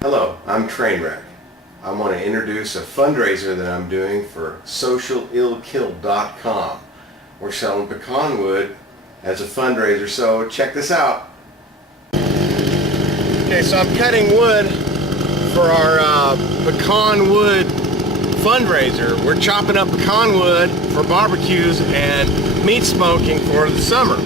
Hello, I'm Trainwreck. I want to introduce a fundraiser that I'm doing for socialillkill.com. We're selling pecan wood as a fundraiser, so check this out. Okay, so I'm cutting wood for our pecan wood fundraiser. We're chopping up pecan wood for barbecues and meat smoking for the summer.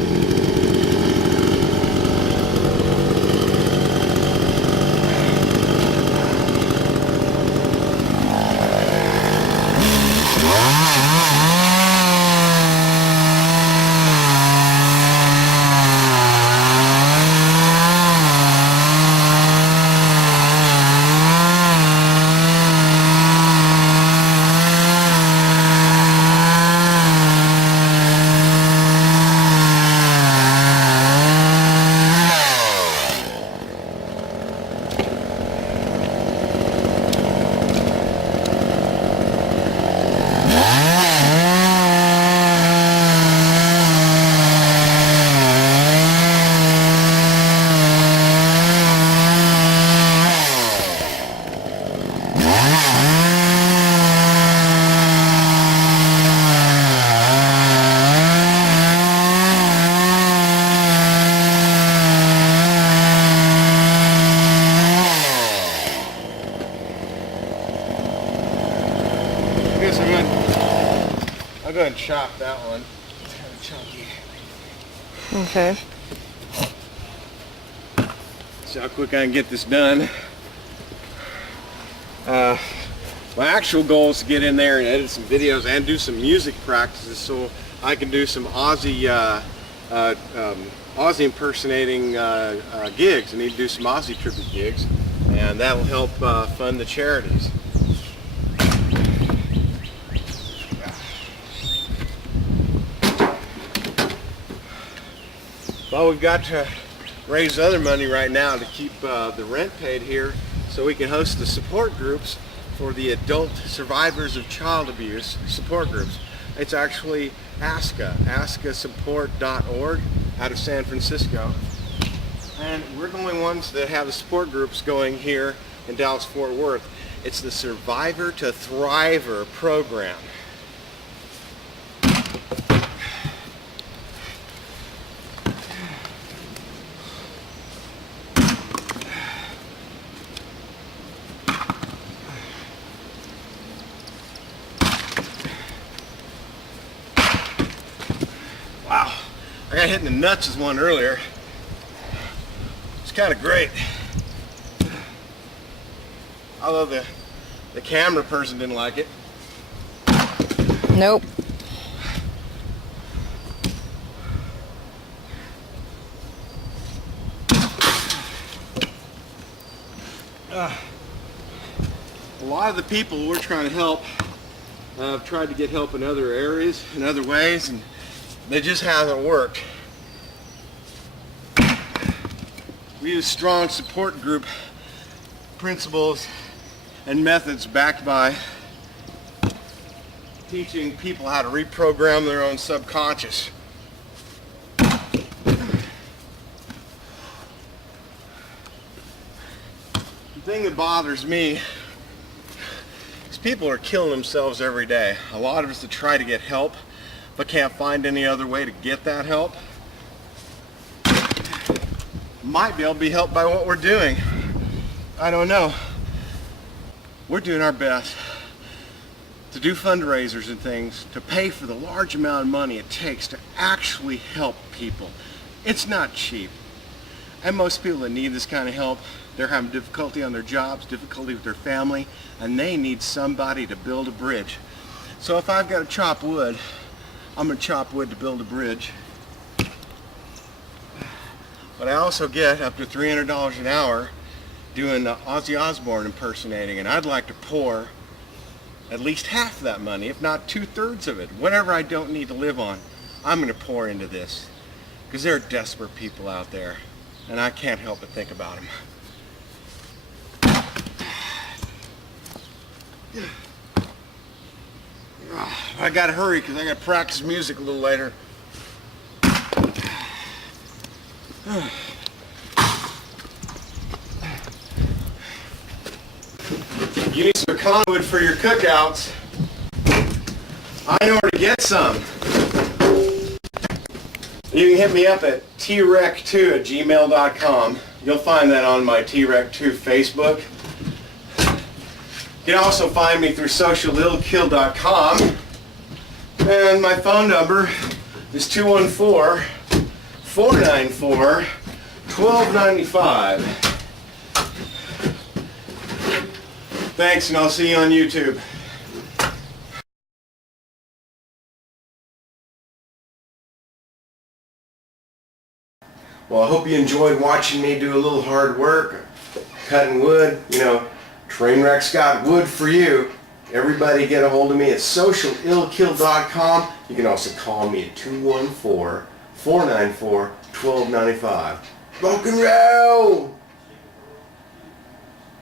I'll go ahead and chop that one. It's kind of chunky. Okay. See how quick I can get this done. My actual goal is to get in there and edit some videos and do some music practices so I can do some Aussie impersonating gigs. I need to do some Aussie tribute gigs, and that will help fund the charities. Well, we've got to raise other money right now to keep the rent paid here so we can host the support groups for the adult survivors of child abuse support groups. It's actually askasupport.org out of San Francisco. And we're the only ones that have the support groups going here in Dallas-Fort Worth. It's the Survivor to Thriver program. Wow, I got hit in the nuts with one earlier. It's kind of great. Although the camera person didn't like it. Nope. A lot of the people we're trying to help have tried to get help in other areas, in other ways, and they just haven't worked. We use strong support group principles and methods backed by teaching people how to reprogram their own subconscious. The thing that bothers me is people are killing themselves every day. A lot of us that try to get help but can't find any other way to get that help might be able to be helped by what we're doing. I don't know. We're doing our best to do fundraisers and things to pay for the large amount of money it takes to actually help people. It's not cheap. And most people that need this kind of help, they're having difficulty on their jobs, difficulty with their family, and they need somebody to build a bridge. So if I've got to chop wood, I'm going to chop wood to build a bridge. But I also get up to $300 an hour doing Ozzy Osbourne impersonating, and I'd like to pour at least half of that money, if not 2/3 of it. Whatever I don't need to live on, I'm going to pour into this. Because there are desperate people out there, and I can't help but think about them. I gotta hurry because I gotta practice music a little later. You need some pecan wood for your cookouts. I know where to get some. You can hit me up at trec2@gmail.com. You'll find that on my trec2 Facebook. You can also find me through socialillkill.com. And my phone number is 214-494-1295. Thanks, and I'll see you on YouTube. Well, I hope you enjoyed watching me do a little hard work, cutting wood. You know, Trainwreck's got wood for you. Everybody get a hold of me at socialillkill.com. You can also call me at 214-494-1295. Rock and roll!